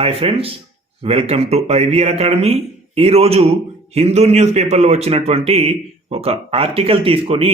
Hi friends welcome to IVR academy ఈరోజు Hindu news పేపర్లో వచ్చినటువంటి ఒక ఆర్టికల్ తీసుకొని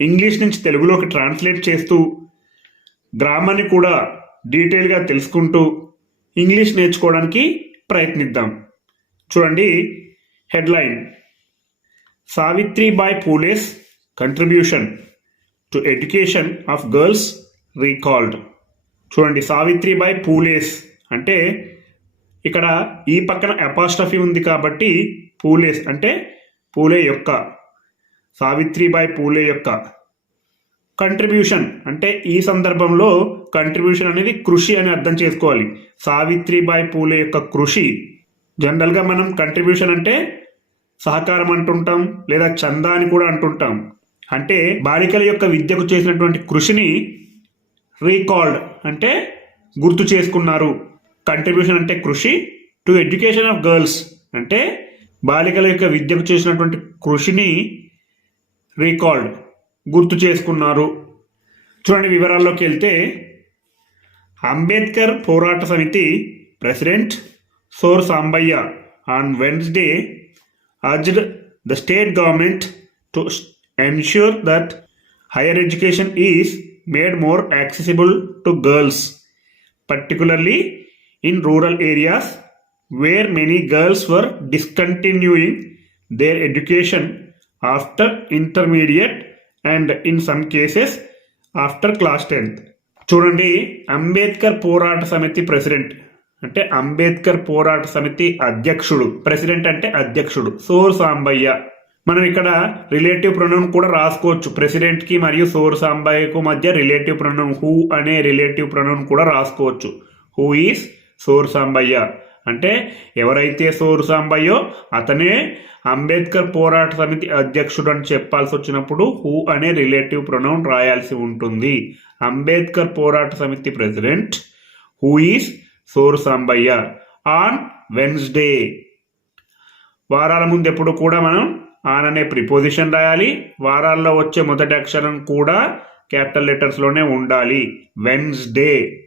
ఇంగ్లీష్ నుంచి తెలుగులోకి ట్రాన్స్లేట్ చేస్తూ గ్రామాన్ని కూడా డీటెయిల్గా తెలుసుకుంటూ ఇంగ్లీష్ నేర్చుకోవడానికి ప్రయత్నిద్దాం. చూడండి headline. Savitribai Phule's contribution to education of girls recalled చూడండి సావిత్రిబాయి పూలేస్ అంటే ఇక్కడ ఈ పక్కన అపాస్ట్రఫీ ఉంది కాబట్టి పూలేస్ అంటే పూలే యొక్క సావిత్రిబాయి పూలే యొక్క కంట్రిబ్యూషన్ అంటే ఈ సందర్భంలో కంట్రిబ్యూషన్ అనేది కృషి అని అర్థం చేసుకోవాలి. సావిత్రిబాయి పూలే యొక్క కృషి. జనరల్గా మనం కంట్రిబ్యూషన్ అంటే సహకారం అంటుంటాం లేదా చందా అని కూడా అంటుంటాం. అంటే బాలికల యొక్క విద్యకు చేసినటువంటి కృషిని రీకాల్డ్ అంటే గుర్తు చేసుకున్నారు. కంట్రిబ్యూషన్ అంటే కృషి టు ఎడ్యుకేషన్ ఆఫ్ గర్ల్స్ అంటే బాలికల యొక్క విద్యకు చేసినటువంటి కృషిని రీకాల్డ్ గుర్తు చేసుకున్నారు. చూడండి వివరాల్లోకి వెళ్తే Ambedkar Porata Samiti president Sor Sambaiah on Wednesday urged the state government to ensure that higher education is made more accessible to girls particularly in rural areas where many girls were discontinuing their education after intermediate and in some cases after class tenth చూడండి Ambedkar Porata Samiti president. అంటే అంబేద్కర్ పోరాట సమితి అధ్యక్షుడు. President అంటే అధ్యక్షుడు. సోర్ సాంబయ్య. మనం ఇక్కడ relative pronoun కూడా రాసుకోవచ్చు. ప్రెసిడెంట్కి మరియు సోర్ సాంబయ్యకు మధ్య రిలేటివ్ ప్రొనౌన్ హూ అనే రిలేటివ్ ప్రొనౌన్ కూడా రాసుకోవచ్చు. హూ ఈస్ సోరు సాంబయ్య అంటే ఎవరైతే సోరు సాంబయ్యో అతనే అంబేద్కర్ పోరాట సమితి అధ్యక్షుడు అని చెప్పాల్సి వచ్చినప్పుడు హూ అనే రిలేటివ్ ప్రొనౌన్ రాయాల్సి ఉంటుంది. Ambedkar Porata Samiti president who is Sor Sambaiah. On Wednesday. వారాల ముందు ఎప్పుడు కూడా మనం ఆన్ అనే ప్రిపోజిషన్ రాయాలి. వారాల్లో వచ్చే మొదటి అక్షరం కూడా క్యాపిటల్ లెటర్స్లోనే ఉండాలి. వెన్స్డే.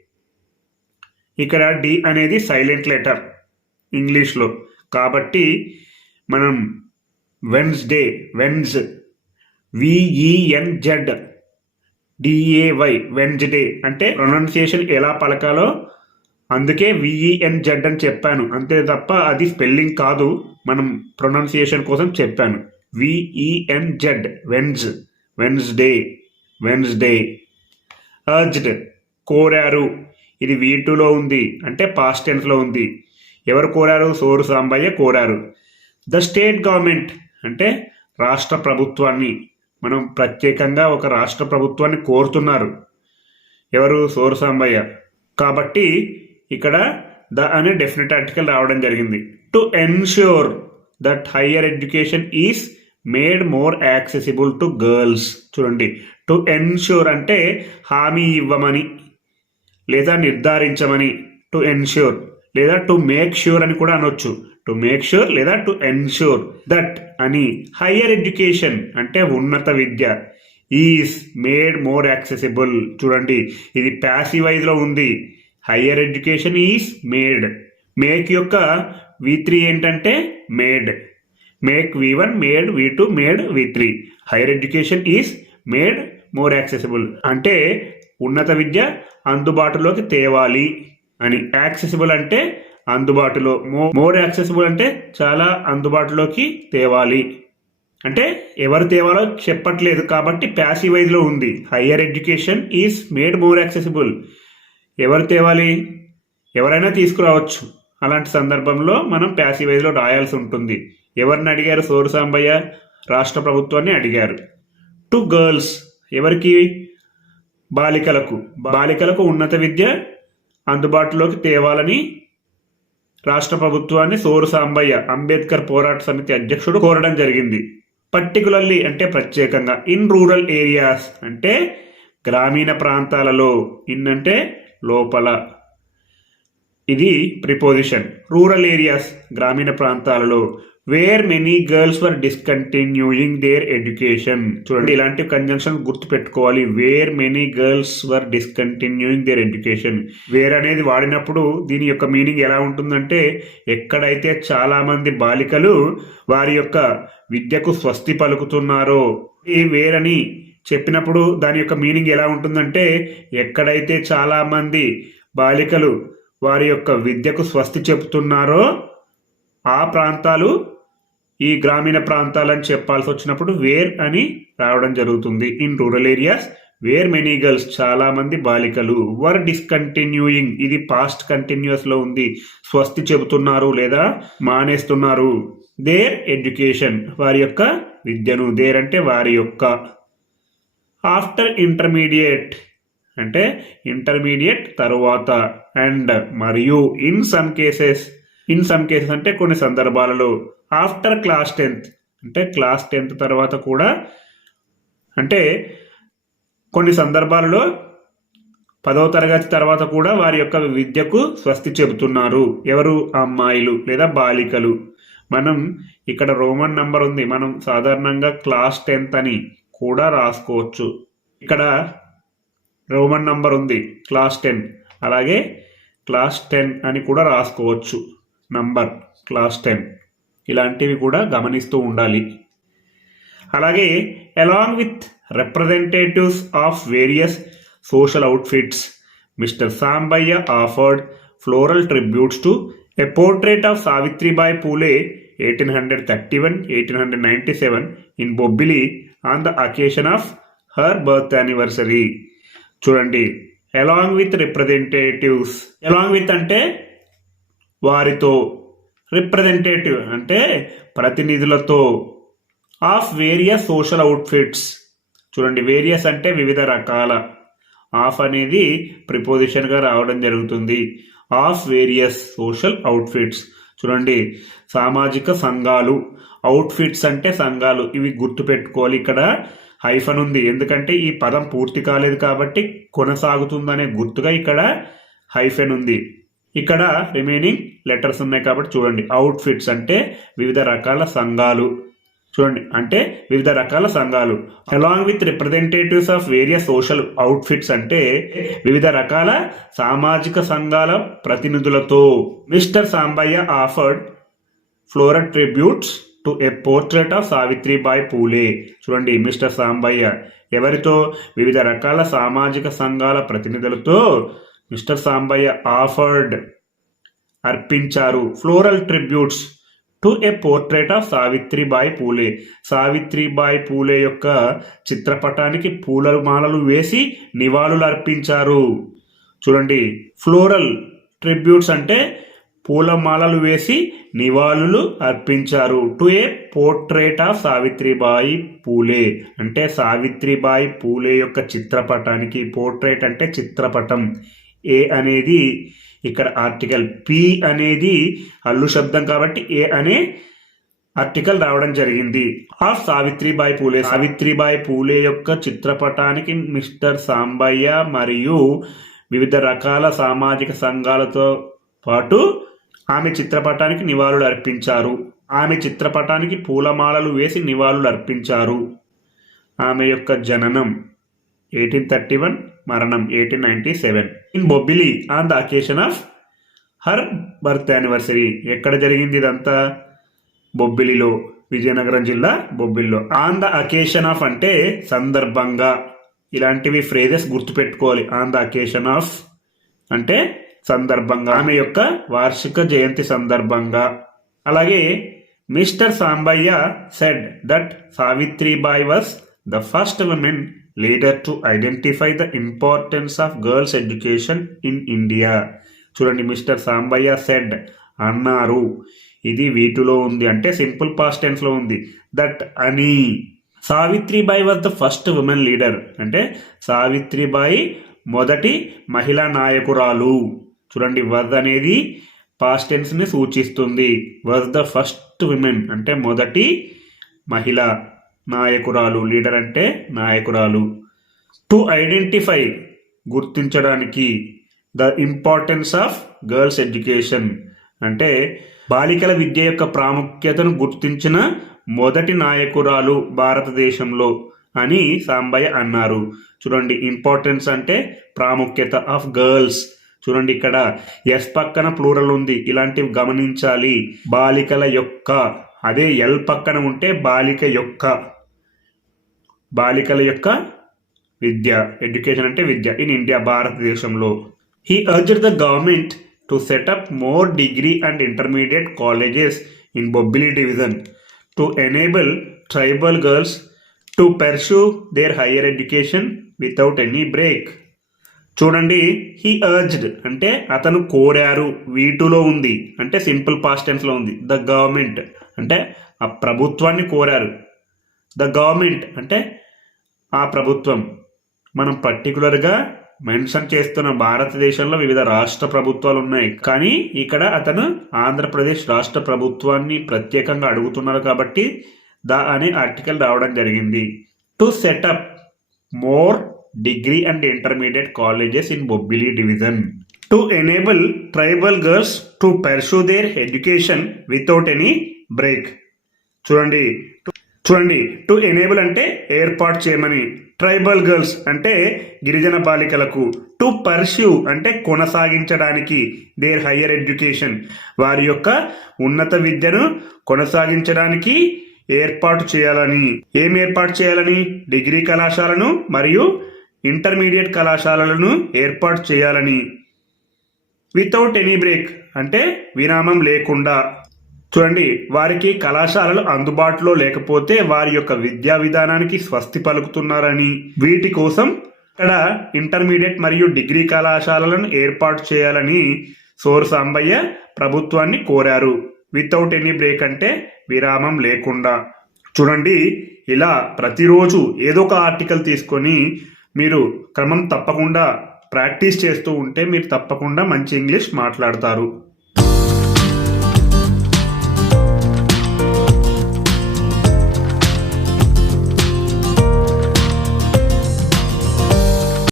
ఇక్కడ డి అనేది సైలెంట్ లెటర్ ఇంగ్లీష్లో కాబట్టి మనం Wednesday wens V E N Z D A Y Wednesday అంటే ప్రొనౌన్సియేషన్ ఎలా పలకాలో అందుకే విఈఎన్ జెడ్ అని చెప్పాను. అంతే తప్ప అది స్పెల్లింగ్ కాదు మనం ప్రొనౌన్సియేషన్ కోసం చెప్పాను. విఈఎన్జెడ్ వెన్స్ వెన్స్డే వెన్స్డే అర్జ్డ్ కోరారు. ఇది వీ టూలో ఉంది అంటే పాస్ట్ టెన్స్లో ఉంది. ఎవరు కోరారు? సోరు సాంబయ్య కోరారు. ద స్టేట్ గవర్నమెంట్ అంటే రాష్ట్ర ప్రభుత్వాన్ని. మనం ప్రత్యేకంగా ఒక రాష్ట్ర ప్రభుత్వాన్ని కోరుతున్నారు. ఎవరు? సోరు సాంబయ్య. కాబట్టి ఇక్కడ ద అనే డెఫినెట్ ఆర్టికల్ రావడం జరిగింది. To ensure that higher education is made more accessible to girls చూడండి. టు ఎన్ష్యూర్ అంటే హామీ ఇవ్వమని. లేదా నిర్ధారించమని టు ఎన్ష్యూర్ లేదా టు మేక్ ష్యూర్ అని కూడా అనొచ్చు. టు మేక్ ష్యూర్ లేదా టు ఎన్ష్యూర్ దట్ అని హయ్యర్ ఎడ్యుకేషన్ అంటే ఉన్నత విద్య ఈజ్ మేడ్ మోర్ యాక్సెసిబుల్ చూడండి ఇది ప్యాసివైజ్లో ఉంది. Higher education is made make యొక్క వి త్రీ ఏంటంటే made make V one made V two made V three higher education is made more accessible అంటే ఉన్నత విద్య అందుబాటులోకి తేవాలి అని. యాక్సెసిబుల్ అంటే అందుబాటులో. మో మోర్ యాక్సెసిబుల్ అంటే చాలా అందుబాటులోకి తేవాలి. అంటే ఎవరు తేవాలో చెప్పట్లేదు కాబట్టి ప్యాసివైజ్లో ఉంది. Higher education is made more accessible ఎవరు తేవాలి? ఎవరైనా తీసుకురావచ్చు. అలాంటి సందర్భంలో మనం ప్యాసివైజ్లో రాయాల్సి ఉంటుంది. ఎవరిని అడిగారు? సోరు సాంబయ్య రాష్ట్ర ప్రభుత్వాన్ని అడిగారు. టు గర్ల్స్ ఎవరికి? బాలికలకు. బాలికలకు ఉన్నత విద్య అందుబాటులోకి తేవాలని రాష్ట్ర ప్రభుత్వాన్ని సోరు సాంబయ్య అంబేద్కర్ పోరాట సమితి అధ్యక్షుడు కోరడం జరిగింది. పర్టికులర్లీ అంటే ప్రత్యేకంగా ఇన్ రూరల్ ఏరియాస్ అంటే గ్రామీణ ప్రాంతాలలో. ఇన్ అంటే లోపల. ఇది ప్రిపోజిషన్. రూరల్ ఏరియాస్ గ్రామీణ ప్రాంతాలలో. Where many girls were discontinuing their education చూడండి ఇలాంటి కంజంక్షన్ గుర్తు పెట్టుకోవాలి where many girls were discontinuing their education where అనేది వాడినప్పుడు దీని యొక్క మీనింగ్ ఎలా ఉంటుందంటే ఎక్కడైతే చాలామంది బాలికలు వారి యొక్క విద్యకు స్వస్తి పలుకుతున్నారో ఈ వేర్ అని చెప్పినప్పుడు దాని యొక్క మీనింగ్ ఎలా ఉంటుందంటే ఎక్కడైతే చాలామంది బాలికలు వారి యొక్క విద్యకు స్వస్తి చెబుతున్నారో ఆ ప్రాంతాలు ఈ గ్రామీణ ప్రాంతాలని చెప్పాల్సి వచ్చినప్పుడు వేర్ అని రావడం జరుగుతుంది. In rural areas where many girls చాలా మంది బాలికలు. వర్ డిస్కంటిన్యూయింగ్. ఇది పాస్ట్ కంటిన్యూస్లో ఉంది. స్వస్తి చెబుతున్నారు లేదా మానేస్తున్నారు. దేర్ ఎడ్యుకేషన్ వారి యొక్క విద్యను. దేర్ అంటే వారి యొక్క. ఆఫ్టర్ ఇంటర్మీడియట్ అంటే ఇంటర్మీడియట్ తరువాత. అండ్ మరియు in some cases in some cases అంటే కొన్ని సందర్భాలలో ఆఫ్టర్ క్లాస్ టెన్త్ అంటే క్లాస్ టెన్త్ తర్వాత కూడా అంటే కొన్ని సందర్భాలలో పదవ తరగతి తర్వాత కూడా వారి యొక్క విద్యకు స్వస్తి చెబుతున్నారు. ఎవరు? అమ్మాయిలు లేదా బాలికలు. మనం ఇక్కడ రోమన్ నంబర్ ఉంది. మనం సాధారణంగా క్లాస్ టెన్త్ అని కూడా రాసుకోవచ్చు. ఇక్కడ రోమన్ నంబర్ ఉంది. క్లాస్ టెన్ అలాగే క్లాస్ టెన్ అని కూడా రాసుకోవచ్చు. Number class ten. ఇలాంటివి కూడా గమనిస్తూ ఉండాలి. అలాగే along with representatives of various social outfits mister Sambaiah offered floral tributes to a portrait of Savitribai Phule eighteen hundred thirty one eighteen hundred ninety seven in Bobbili on the occasion of her birth anniversary చూడండి along with representatives along with అంటే వారితో representative అంటే ప్రతినిధులతో of various social outfits చూడండి various అంటే వివిధ రకాల. Of అనేది ప్రిపోజిషన్గా రావడం జరుగుతుంది. ఆఫ్ వేరియస్ సోషల్ అవుట్ఫిట్స్ చూడండి సామాజిక సంఘాలు. అవుట్ఫిట్స్ అంటే సంఘాలు. ఇవి గుర్తుపెట్టుకోవాలి. ఇక్కడ హైఫన్ ఉంది. ఎందుకంటే ఈ పదం పూర్తి కాలేదు కాబట్టి కొనసాగుతుందనే గుర్తుగా ఇక్కడ హైఫెన్ ఉంది. ఇక్కడ రిమైనింగ్ లెటర్స్ ఉన్నాయి కాబట్టి చూడండి. అవుట్ఫిట్స్ అంటే వివిధ రకాల సంఘాలు. చూడండి. అంటే వివిధ రకాల సంఘాలు. Along with representatives of various social outfits అంటే వివిధ రకాల సామాజిక సంఘాల ప్రతినిధులతో. Mister Sambaiah offered floral tributes to a portrait of Savitribai Phule చూడండి మిస్టర్ సాంబయ్య ఎవరితో? వివిధ రకాల సామాజిక సంఘాల ప్రతినిధులతో మిస్టర్ సాంబయ్య ఆఫర్డ్ అర్పించారు. Floral tributes to a portrait of Savitribai Phule. Savitribai Phule యొక్క చిత్రపటానికి పూల మాలలు వేసి నివాళులు అర్పించారు. చూడండి ఫ్లోరల్ ట్రిబ్యూట్స్ అంటే పూలమాలలు వేసి నివాళులు అర్పించారు. To a portrait of Savitribai Phule. అంటే సావిత్రిబాయి పూలే యొక్క చిత్రపటానికి పోర్ట్రేట్ అంటే చిత్రపటం. ఏ అనేది ఇక్కడ ఆర్టికల్ పి అనేది అల్లు శబ్దం కాబట్టి ఏ అనే ఆర్టికల్ రావడం జరిగింది. ఆఫ్ సావిత్రిబాయి పూలే. సావిత్రిబాయి పూలే యొక్క చిత్రపటానికి మిస్టర్ సాంబయ్య మరియు వివిధ రకాల సామాజిక సంఘాలతో పాటు ఆమె చిత్రపటానికి నివాళులు అర్పించారు. ఆమె చిత్రపటానికి పూలమాలలు వేసి నివాళులు అర్పించారు. ఆమె యొక్క జననం ఎయిటీన్ థర్టీ వన్ మరణం eighteen ninety seven in Bobbili on the occasion of her birth anniversary ఎక్కడ జరిగింది ఇదంతా? బొబ్బిలిలో విజయనగరం జిల్లా బొబ్బిలిలో. ఆన్ ద అకేషన్ ఆఫ్ అంటే సందర్భంగా. ఇలాంటివి ఫ్రేజెస్ గుర్తుపెట్టుకోవాలి. ఆన్ ద అకేషన్ ఆఫ్ అంటే సందర్భంగా. ఆమె యొక్క వార్షిక జయంతి సందర్భంగా. అలాగే mister Sambaiah said that Savitribai was the first women leader to identify the importance of girls education in India చూడండి మిస్టర్ సాంబయ్య సెడ్ అన్నారు. ఇది వీటిలో ఉంది. అంటే సింపుల్ పాస్ట్ టెన్స్లో ఉంది. దట్ అని. Savitribai was the first women leader అంటే సావిత్రిబాయి మొదటి మహిళా నాయకురాలు. చూడండి వజ్ అనేది పాస్ట్ సూచిస్తుంది. వాజ్ ద ఫస్ట్ విమెన్ అంటే మొదటి మహిళ. నాయకురాలు లీడర్ అంటే నాయకురాలు. టు ఐడెంటిఫై గుర్తించడానికి the importance of girls education అంటే బాలికల విద్య యొక్క ప్రాముఖ్యతను గుర్తించిన మొదటి నాయకురాలు భారతదేశంలో అని సాంబయ్య అన్నారు. చూడండి ఇంపార్టెన్స్ అంటే ప్రాముఖ్యత ఆఫ్ గర్ల్స్. చూడండి ఇక్కడ ఎస్ పక్కన ప్లూరల్ ఉంది ఇలాంటివి గమనించాలి. బాలికల యొక్క అదే ఎల్ పక్కన ఉంటే బాలిక యొక్క. బాలికల యొక్క విద్య ఎడ్యుకేషన్ అంటే విద్య ఇన్ ఇండియా భారతదేశంలో. He urged the government to set up more degree and intermediate colleges in Bobbili division to enable tribal girls to pursue their higher education without any break చూడండి హీ అర్జ్డ్ అంటే అతను కోరారు వీటులో ఉంది అంటే simple past టెన్స్లో ఉంది the government అంటే ఆ ప్రభుత్వాన్ని కోరారు. ద గవర్నమెంట్ అంటే ఆ ప్రభుత్వం. మనం పర్టికులర్గా మెన్షన్ చేస్తున్న భారతదేశంలో వివిధ రాష్ట్ర ప్రభుత్వాలు ఉన్నాయి. కానీ ఇక్కడ అతను ఆంధ్రప్రదేశ్ రాష్ట్ర ప్రభుత్వాన్ని ప్రత్యేకంగా అడుగుతున్నారు కాబట్టి ద అనే ఆర్టికల్ రావడం జరిగింది. To set up more degree and intermediate colleges in Bobbili division. To enable tribal girls to pursue their education without any break. చూడండి. చూడండి టు ఎనేబుల్ అంటే ఏర్పాటు చేయమని. ట్రైబల్ గర్ల్స్ అంటే గిరిజన బాలికలకు. టు పర్స్యూ అంటే కొనసాగించడానికి. దేర్ హయ్యర్ ఎడ్యుకేషన్ వారి యొక్క ఉన్నత విద్యను కొనసాగించడానికి ఏర్పాటు చేయాలని. ఏం ఏర్పాటు చేయాలని? డిగ్రీ కళాశాలను మరియు ఇంటర్మీడియట్ కళాశాలలను ఏర్పాటు చేయాలని. వితౌట్ ఎనీ బ్రేక్ అంటే విరామం లేకుండా. చూడండి వారికి కళాశాలలు అందుబాటులో లేకపోతే వారి యొక్క విద్యా విధానానికి స్వస్తి పలుకుతున్నారని. వీటి కోసం ఇక్కడ ఇంటర్మీడియట్ మరియు డిగ్రీ కళాశాలలను ఏర్పాటు చేయాలని సోర్ సాంబయ్య ప్రభుత్వాన్ని కోరారు. వితౌట్ ఎనీ బ్రేక్ అంటే విరామం లేకుండా. చూడండి ఇలా ప్రతిరోజు ఏదో ఒక ఆర్టికల్ తీసుకొని మీరు క్రమం తప్పకుండా ప్రాక్టీస్ చేస్తూ ఉంటే మీరు తప్పకుండా మంచి ఇంగ్లీష్ మాట్లాడతారు.